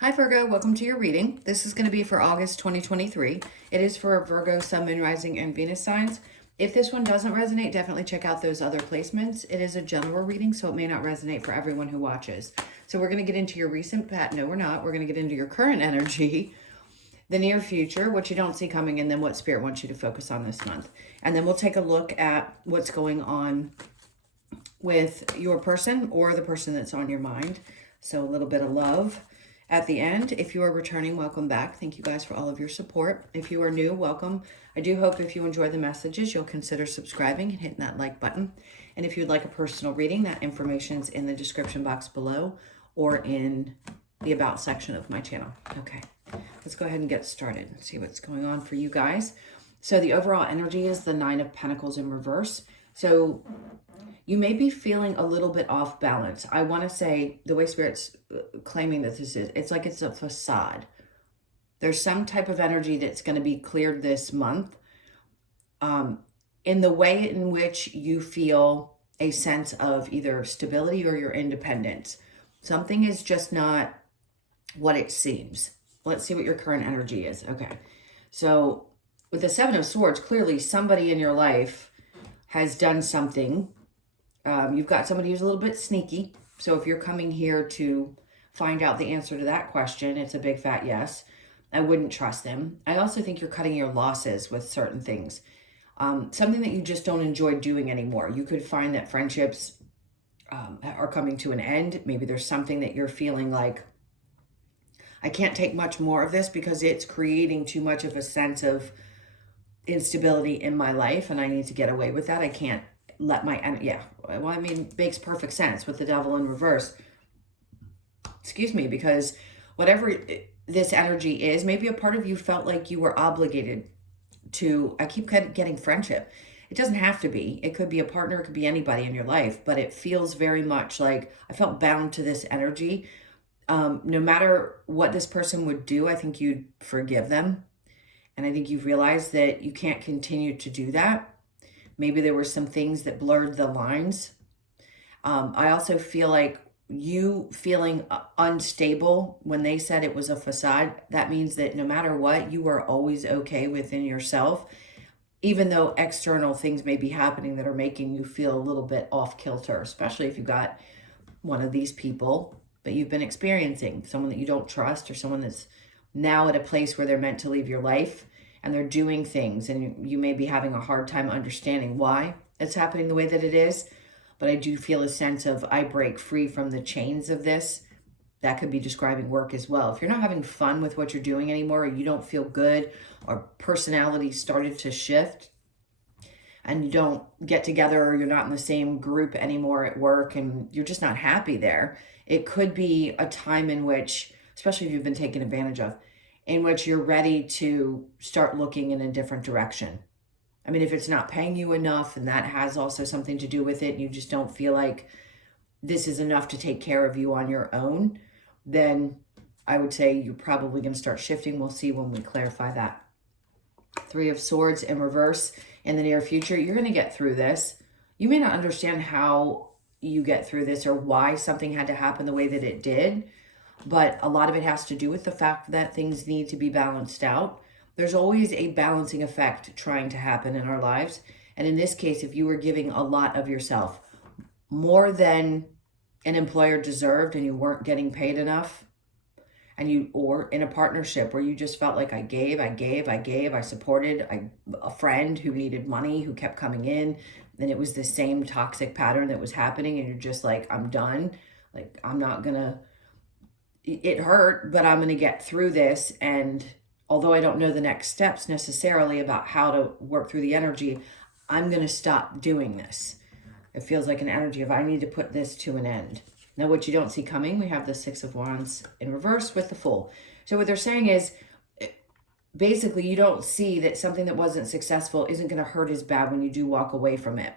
Hi Virgo, welcome to your reading. This is going to be for August 2023. It is for Virgo, Sun, Moon, Rising, and Venus signs. If this one doesn't resonate, definitely check out those other placements. It is a general reading, so it may not resonate for everyone who watches. So we're going to get into your recent no, we're not. We're going to get into your current energy, the near future, what you don't see coming, and then what Spirit wants you to focus on this month. And then we'll take a look at what's going on with your person or the person that's on your mind. So a little bit of love at the end. If you are returning, welcome back. Thank you guys for all of your support. If you are new, welcome. I do hope if you enjoy the messages, you'll consider subscribing and hitting that like button. And if you'd like a personal reading, that information's in the description box below or in the about section of my channel. Okay, let's go ahead and get started and see what's going on for you guys. So the overall energy is the Nine of Pentacles in reverse. So you may be feeling a little bit off balance. I want to say the way Spirit's claiming that this is, it's like it's a facade. There's some type of energy that's going to be cleared this month in the way in which you feel a sense of either stability or your independence. Something is just not what it seems. Let's see what your current energy is. Okay. So with the Seven of Swords, clearly somebody in your life has done something. You've got somebody who's a little bit sneaky. So if you're coming here to find out the answer to that question, it's a big fat yes. I wouldn't trust them. I also think you're cutting your losses with certain things. Something that you just don't enjoy doing anymore. You could find that friendships are coming to an end. Maybe there's something that you're feeling like, I can't take much more of this because it's creating too much of a sense of instability in my life and I need to get away with that. I can't let my, yeah, well, I mean, makes perfect sense with the Devil in reverse. Excuse me, because whatever this energy is, maybe a part of you felt like you were obligated to, I keep getting friendship. It doesn't have to be. It could be a partner, it could be anybody in your life, but it feels very much like I felt bound to this energy. No matter what this person would do, I think you'd forgive them. And I think you've realized that you can't continue to do that. Maybe there were some things that blurred the lines. I also feel like you feeling unstable when they said it was a facade. That means that no matter what, you are always okay within yourself, even though external things may be happening that are making you feel a little bit off kilter, especially if you got one of these people that you've been experiencing, someone that you don't trust or someone that's now at a place where they're meant to leave your life. And they're doing things and you may be having a hard time understanding why it's happening the way that it is. But I do feel a sense of I break free from the chains of this. That could be describing work as well. If you're not having fun with what you're doing anymore, or you don't feel good, or personality started to shift, and you don't get together, or you're not in the same group anymore at work, and you're just not happy there, it could be a time in which, especially if you've been taken advantage of, in which you're ready to start looking in a different direction. I mean, if it's not paying you enough, and that has also something to do with it, and you just don't feel like this is enough to take care of you on your own, then I would say you're probably going to start shifting. We'll see when we clarify that. Three of Swords in reverse in the near future. You're going to get through this. You may not understand how you get through this or why something had to happen the way that it did. But a lot of it has to do with the fact that things need to be balanced out. There's always a balancing effect trying to happen in our lives. And in this case, if you were giving a lot of yourself, more than an employer deserved, and you weren't getting paid enough, and you, or in a partnership where you just felt like I supported a friend who needed money, who kept coming in, and it was the same toxic pattern that was happening, and you're just like, I'm done. Like, I'm not gonna, it hurt, but I'm going to get through this. And although I don't know the next steps necessarily about how to work through the energy, I'm going to stop doing this. It feels like an energy of I need to put this to an end. Now, what you don't see coming, we have the Six of Wands in reverse with the Fool. So what they're saying is, basically, you don't see that something that wasn't successful isn't going to hurt as bad when you do walk away from it.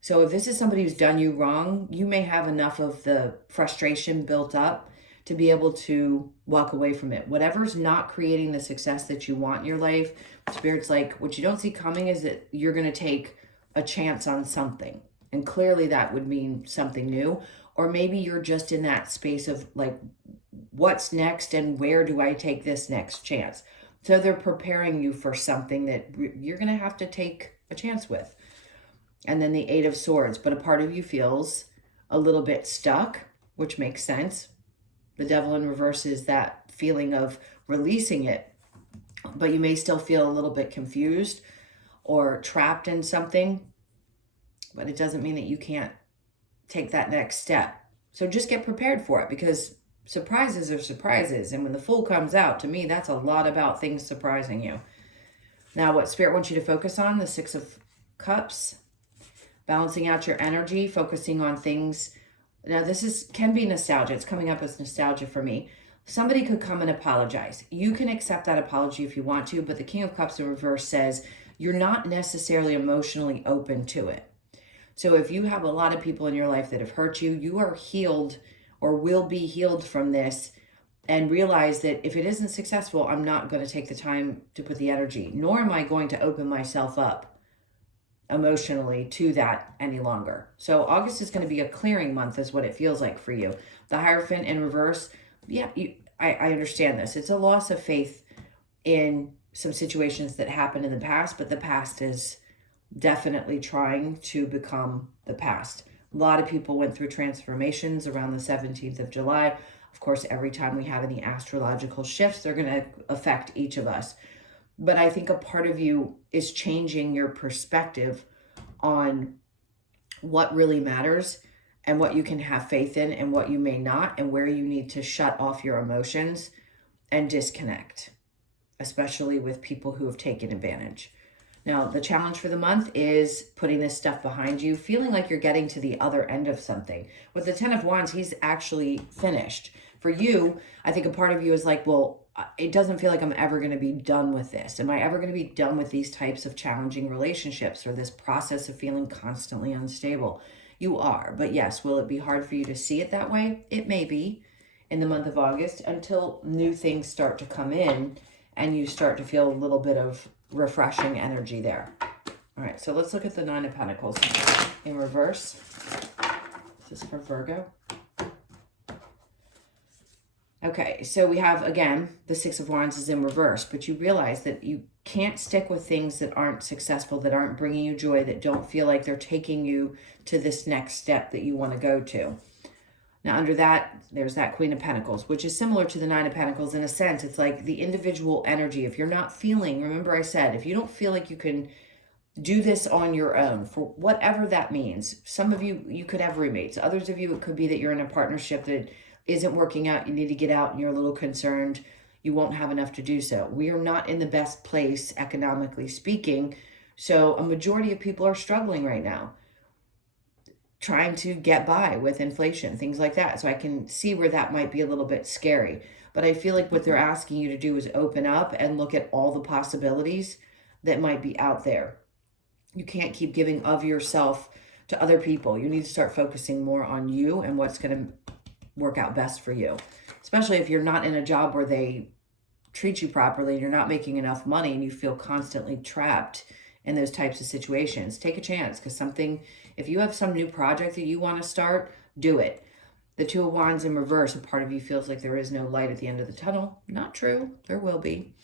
So if this is somebody who's done you wrong, you may have enough of the frustration built up to be able to walk away from it. Whatever's not creating the success that you want in your life, Spirit's like, what you don't see coming is that you're going to take a chance on something. And clearly that would mean something new. Or maybe you're just in that space of like what's next and where do I take this next chance? So they're preparing you for something that you're going to have to take a chance with. And then the Eight of Swords, but a part of you feels a little bit stuck, which makes sense. The Devil in reverse is that feeling of releasing it, but you may still feel a little bit confused or trapped in something, but it doesn't mean that you can't take that next step. So just get prepared for it, because surprises are surprises. And when the Fool comes out, to me, that's a lot about things surprising you. Now, what Spirit wants you to focus on, the Six of Cups, balancing out your energy, focusing on things. Now, this can be nostalgia. It's coming up as nostalgia for me. Somebody could come and apologize. You can accept that apology if you want to, but the King of Cups in reverse says you're not necessarily emotionally open to it. So if you have a lot of people in your life that have hurt you, you are healed or will be healed from this, and realize that if it isn't successful, I'm not going to take the time to put the energy, nor am I going to open myself up emotionally to that any longer. So August is going to be a clearing month is what it feels like for you. The Hierophant in reverse, yeah, I understand this. It's a loss of faith in some situations that happened in the past, but the past is definitely trying to become the past. A lot of people went through transformations around the 17th of July. Of course, every time we have any astrological shifts, they're going to affect each of us. But I think a part of you is changing your perspective on what really matters and what you can have faith in and what you may not, and where you need to shut off your emotions and disconnect, especially with people who have taken advantage. Now, the challenge for the month is putting this stuff behind you, feeling like you're getting to the other end of something. With the Ten of Wands, he's actually finished. For you, I think a part of you is like, well, it doesn't feel like I'm ever going to be done with this. Am I ever going to be done with these types of challenging relationships or this process of feeling constantly unstable? You are. But yes, will it be hard for you to see it that way? It may be in the month of August, until new things start to come in and you start to feel a little bit of refreshing energy there. All right, so let's look at the Nine of Pentacles in reverse. This is for Virgo. Okay, so we have, again, the Six of Wands is in reverse, but you realize that you can't stick with things that aren't successful, that aren't bringing you joy, that don't feel like they're taking you to this next step that you want to go to. Now, under that, there's that Queen of Pentacles, which is similar to the Nine of Pentacles in a sense. It's like the individual energy. If you're not feeling, remember I said, if you don't feel like you can do this on your own, for whatever that means. Some of you, you could have roommates. Others of you, it could be that you're in a partnership that isn't working out. You need to get out and you're a little concerned. You won't have enough to do so. We are not in the best place, economically speaking. So a majority of people are struggling right now, trying to get by with inflation, things like that. So I can see where that might be a little bit scary. But I feel like what they're asking you to do is open up and look at all the possibilities that might be out there. You can't keep giving of yourself to other people. You need to start focusing more on you and what's going to work out best for you. Especially if you're not in a job where they treat you properly, and you're not making enough money and you feel constantly trapped in those types of situations. Take a chance, because something, if you have some new project that you want to start, do it. The Two of Wands in reverse, a part of you feels like there is no light at the end of the tunnel. Not true. There will be.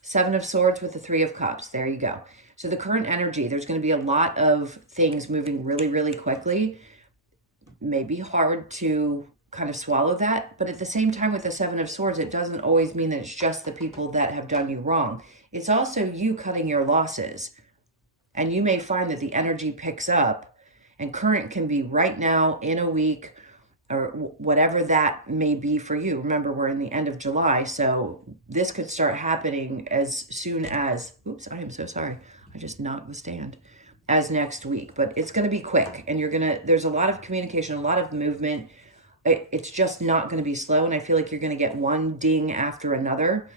Seven of Swords with the Three of Cups. There you go. So the current energy, there's going to be a lot of things moving really, really quickly. Maybe hard to kind of swallow that, but at the same time with the Seven of Swords, it doesn't always mean that it's just the people that have done you wrong. It's also you cutting your losses. And you may find that the energy picks up, and current can be right now, in a week, or whatever that may be for you. Remember, we're in the end of July, so this could start happening as soon as, oops, I am so sorry. I just knocked the stand. As next week, but it's going to be quick, and there's a lot of communication, a lot of movement. It's just not going to be slow, and I feel like you're going to get one ding after another.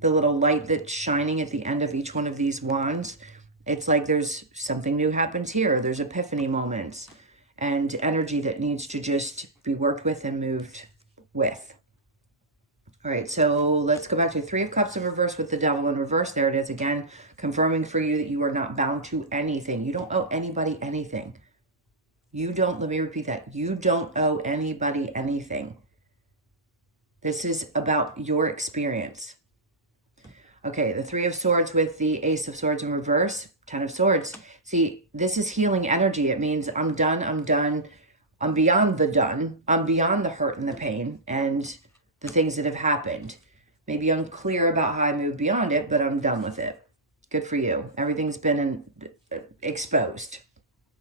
The little light that's shining at the end of each one of these wands, it's like there's something new happens here. There's epiphany moments and energy that needs to just be worked with and moved with. All right, so let's go back to Three of Cups in reverse with the Devil in reverse. There it is again, confirming for you that you are not bound to anything. You don't owe anybody anything. You don't, let me repeat that. You don't owe anybody anything. This is about your experience. Okay, the Three of Swords with the Ace of Swords in reverse, Ten of Swords. See, this is healing energy. It means I'm done, I'm done, I'm beyond the done, I'm beyond the hurt and the pain and the things that have happened. Maybe unclear about how I move beyond it, but I'm done with it. Good for you. Everything's been exposed.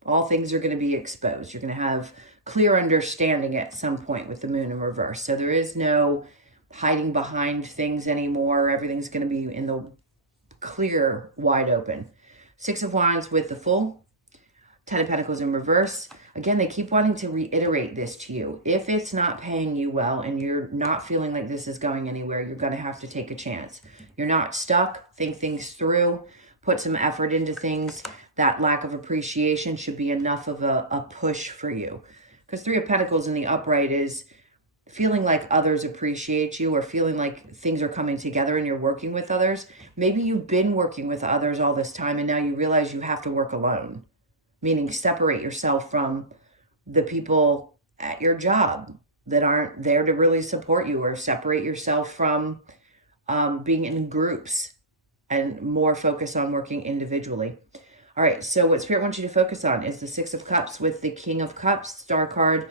All things are going to be exposed. You're going to have clear understanding at some point with the moon in reverse. So there is no hiding behind things anymore. Everything's going to be in the clear, wide open. Six of Wands with the Fool. Ten of Pentacles in reverse. Again, they keep wanting to reiterate this to you. If it's not paying you well and you're not feeling like this is going anywhere, you're going to have to take a chance. You're not stuck. Think things through. Put some effort into things. That lack of appreciation should be enough of a push for you. Because Three of Pentacles in the upright is feeling like others appreciate you or feeling like things are coming together and you're working with others. Maybe you've been working with others all this time and now you realize you have to work alone. Meaning separate yourself from the people at your job that aren't there to really support you, or separate yourself from being in groups and more focus on working individually. All right, so what Spirit wants you to focus on is the Six of Cups with the King of Cups, Star card.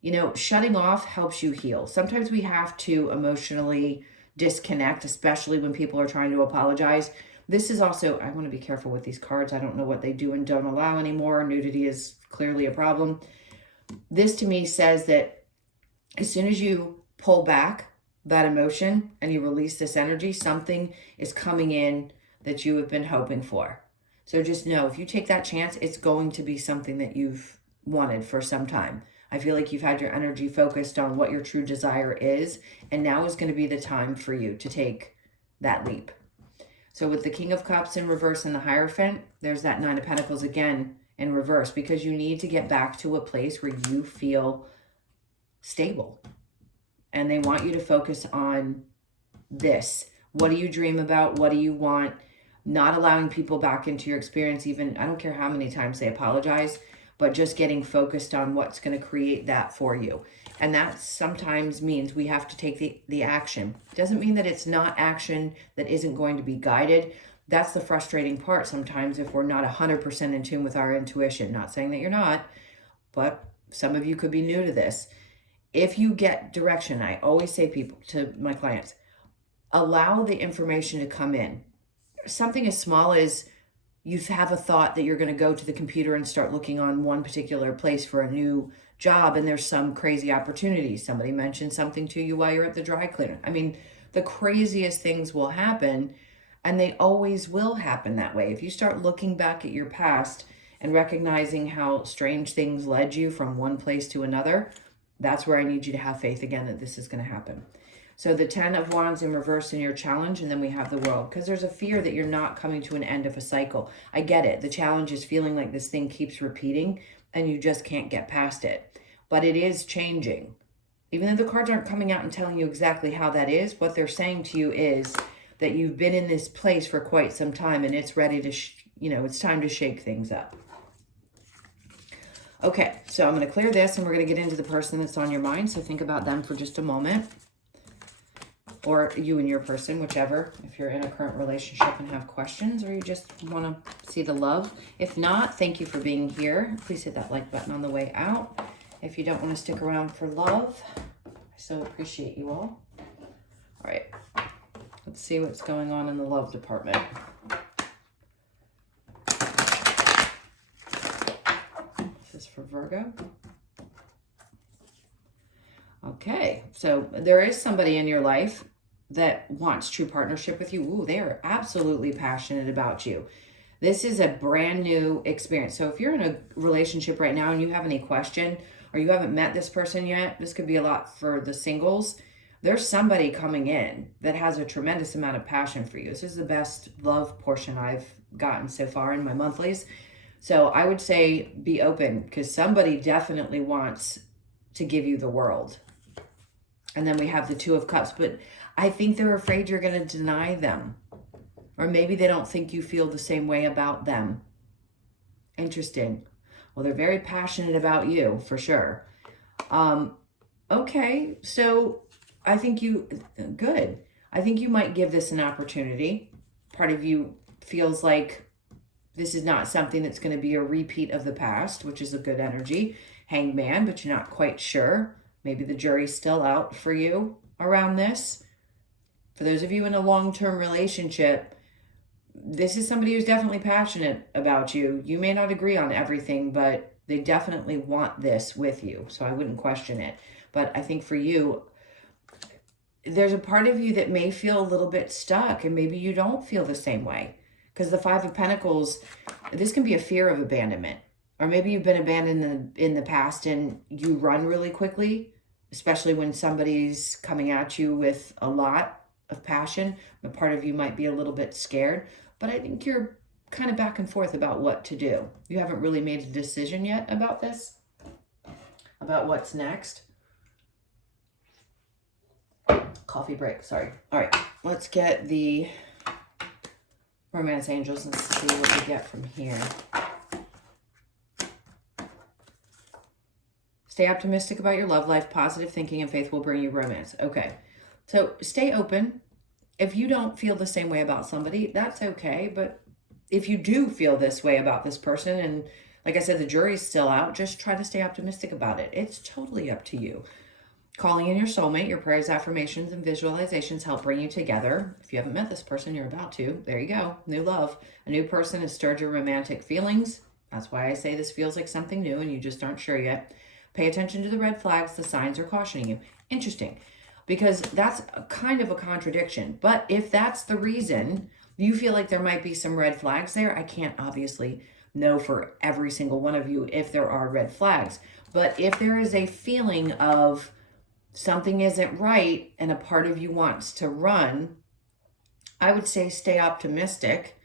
You know, shutting off helps you heal. Sometimes we have to emotionally disconnect, especially when people are trying to apologize. This is also, I want to be careful with these cards. I don't know what they do and don't allow anymore. Nudity is clearly a problem. This to me says that as soon as you pull back that emotion and you release this energy, something is coming in that you have been hoping for. So just know, if you take that chance, it's going to be something that you've wanted for some time. I feel like you've had your energy focused on what your true desire is, and now is going to be the time for you to take that leap. So with the King of Cups in reverse and the Hierophant, there's that Nine of Pentacles again in reverse, because you need to get back to a place where you feel stable. And they want you to focus on this. What do you dream about? What do you want? Not allowing people back into your experience, even, I don't care how many times they apologize, but just getting focused on what's going to create that for you. And that sometimes means we have to take the action. Doesn't mean that it's not action that isn't going to be guided. That's the frustrating part sometimes, if we're not 100% in tune with our intuition. Not saying that you're not, but some of you could be new to this. If you get direction, I always say to my clients, allow the information to come in. Something as small as you have a thought that you're going to go to the computer and start looking on one particular place for a new job, and there's some crazy opportunity. Somebody mentioned something to you while you're at the dry cleaner. I mean, the craziest things will happen, and they always will happen that way. If you start looking back at your past and recognizing how strange things led you from one place to another, that's where I need you to have faith again that this is going to happen. So the Ten of Wands in reverse in your challenge, and then we have the World, because there's a fear that you're not coming to an end of a cycle. I get it. The challenge is feeling like this thing keeps repeating and you just can't get past it. But it is changing. Even though the cards aren't coming out and telling you exactly how that is, what they're saying to you is that you've been in this place for quite some time and it's ready to, it's time to shake things up. Okay, so I'm going to clear this and we're going to get into the person that's on your mind. So think about them for just a moment. Or you and your person, whichever, if you're in a current relationship and have questions, or you just want to see the love. If not, thank you for being here. Please hit that like button on the way out. If you don't want to stick around for love, I so appreciate you all. All right, let's see what's going on in the love department. This is for Virgo. Okay, so there is somebody in your life that wants true partnership with you. Ooh, they are absolutely passionate about you. This is a brand new experience. So if you're in a relationship right now and you have any question, or you haven't met this person yet, this could be a lot for the singles. There's somebody coming in that has a tremendous amount of passion for you. This is the best love portion I've gotten so far in my monthlies. So I would say be open, because somebody definitely wants to give you the world. And then we have the Two of Cups, but I think they're afraid you're going to deny them. Or maybe they don't think you feel the same way about them. Interesting. Well, they're very passionate about you, for sure. Okay, so I think good. I think you might give this an opportunity. Part of you feels like this is not something that's going to be a repeat of the past, which is a good energy. Hanged Man, but you're not quite sure. Maybe the jury's still out for you around this. For those of you in a long-term relationship, this is somebody who's definitely passionate about you. You may not agree on everything, but they definitely want this with you. So I wouldn't question it. But I think for you, there's a part of you that may feel a little bit stuck, and maybe you don't feel the same way. Because the Five of Pentacles, this can be a fear of abandonment. Or maybe you've been abandoned in the past and you run really quickly, especially when somebody's coming at you with a lot of passion. A part of you might be a little bit scared, but I think you're kind of back and forth about what to do. You haven't really made a decision yet about this, about what's next. Coffee break, sorry. All right, let's get the Romance Angels and see what we get from here. Stay optimistic about your love life. Positive thinking and faith will bring you romance. Okay, so stay open. If you don't feel the same way about somebody, that's okay. But if you do feel this way about this person, and like I said, the jury's still out, just try to stay optimistic about it. It's totally up to you. Calling in your soulmate, your prayers, affirmations, and visualizations help bring you together. If you haven't met this person, you're about to. There you go. New love. A new person has stirred your romantic feelings. That's why I say this feels like something new and you just aren't sure yet. Pay attention to the red flags. The signs are cautioning you. Interesting, because that's kind of a contradiction. But if that's the reason you feel like there might be some red flags there, I can't obviously know for every single one of you if there are red flags. But if there is a feeling of something isn't right and a part of you wants to run, I would say stay optimistic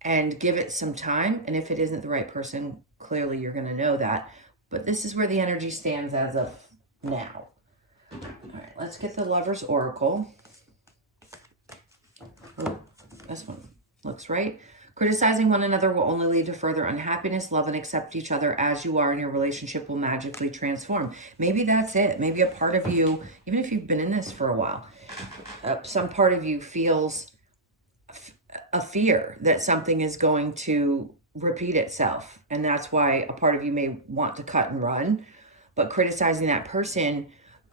and give it some time. And if it isn't the right person, clearly you're going to know that. But this is where the energy stands as of now. All right, let's get the Lover's Oracle. Oh, this one looks right. Criticizing one another will only lead to further unhappiness. Love and accept each other as you are, and your relationship will magically transform. Maybe that's it. Maybe a part of you, even if you've been in this for a while, some part of you feels a fear that something is going to repeat itself. And that's why a part of you may want to cut and run. But criticizing that person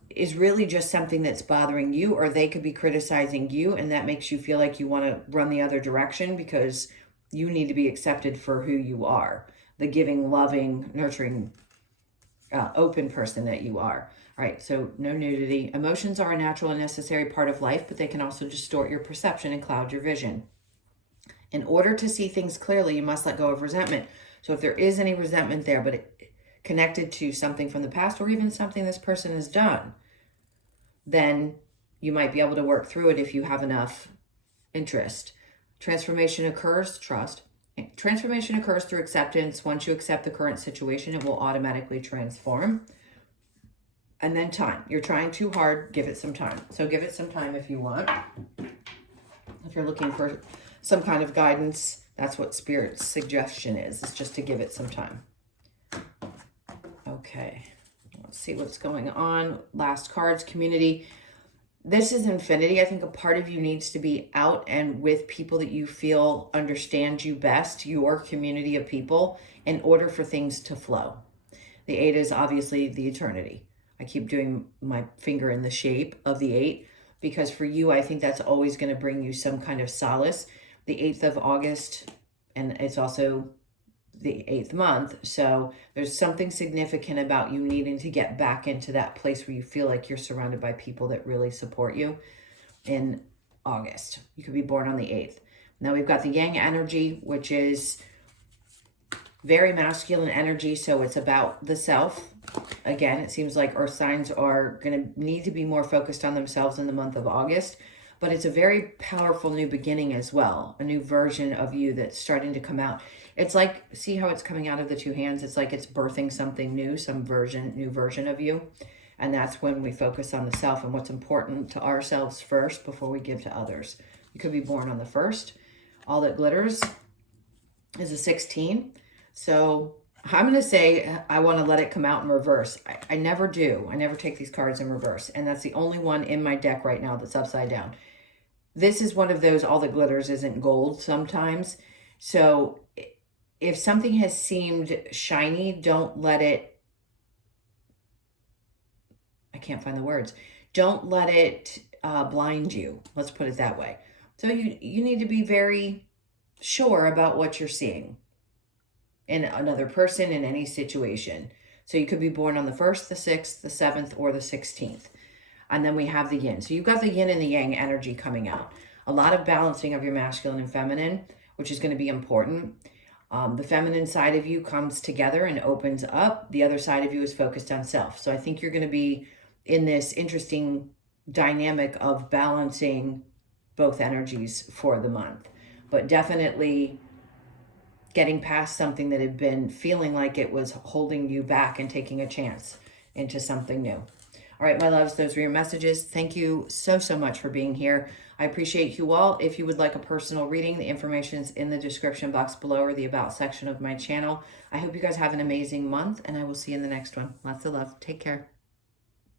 is really just something that's bothering you, or they could be criticizing you, and that makes you feel like you want to run the other direction because you need to be accepted for who you are, the giving, loving, nurturing, open person that you are. All right, so no nudity. Emotions are a natural and necessary part of life, but they can also distort your perception and cloud your vision. In order to see things clearly, you must let go of resentment. So if there is any resentment there, but connected to something from the past or even something this person has done, then you might be able to work through it if you have enough interest. Transformation occurs, trust. Transformation occurs through acceptance. Once you accept the current situation, it will automatically transform. And then time. You're trying too hard, give it some time. So give it some time if you want. If you're looking for some kind of guidance, that's what Spirit's suggestion is just to give it some time. Okay, let's see what's going on. Last cards, community. This is infinity. I think a part of you needs to be out and with people that you feel understand you best, your community of people, in order for things to flow. The 8 is obviously the eternity. I keep doing my finger in the shape of the 8 because for you, I think that's always going to bring you some kind of solace. The 8th of August, and it's also the 8th month. So there's something significant about you needing to get back into that place where you feel like you're surrounded by people that really support you in August. You could be born on the 8th. Now we've got the Yang energy, which is very masculine energy. So it's about the self. Again, it seems like earth signs are going to need to be more focused on themselves in the month of August. But it's a very powerful new beginning as well. A new version of you that's starting to come out. It's like, see how it's coming out of the 2 hands? It's like it's birthing something new, new version of you. And that's when we focus on the self and what's important to ourselves first before we give to others. You could be born on the 1st. All that glitters is a 16. So I'm going to say I want to let it come out in reverse. I never do. I never take these cards in reverse. And that's the only one in my deck right now that's upside down. This is one of those, all that glitters isn't gold sometimes. So if something has seemed shiny, don't let it, I can't find the words. Don't let it blind you. Let's put it that way. So you need to be very sure about what you're seeing in another person, in any situation. So you could be born on the 1st, the 6th, the 7th, or the 16th. And then we have the yin. So you've got the yin and the yang energy coming out. A lot of balancing of your masculine and feminine, which is going to be important. The feminine side of you comes together and opens up. The other side of you is focused on self. So I think you're going to be in this interesting dynamic of balancing both energies for the month. But definitely getting past something that had been feeling like it was holding you back and taking a chance into something new. All right, my loves, those were your messages. Thank you so much for being here. I appreciate you all. If you would like a personal reading, the information is in the description box below or the About section of my channel. I hope you guys have an amazing month, and I will see you in the next one. Lots of love. Take care.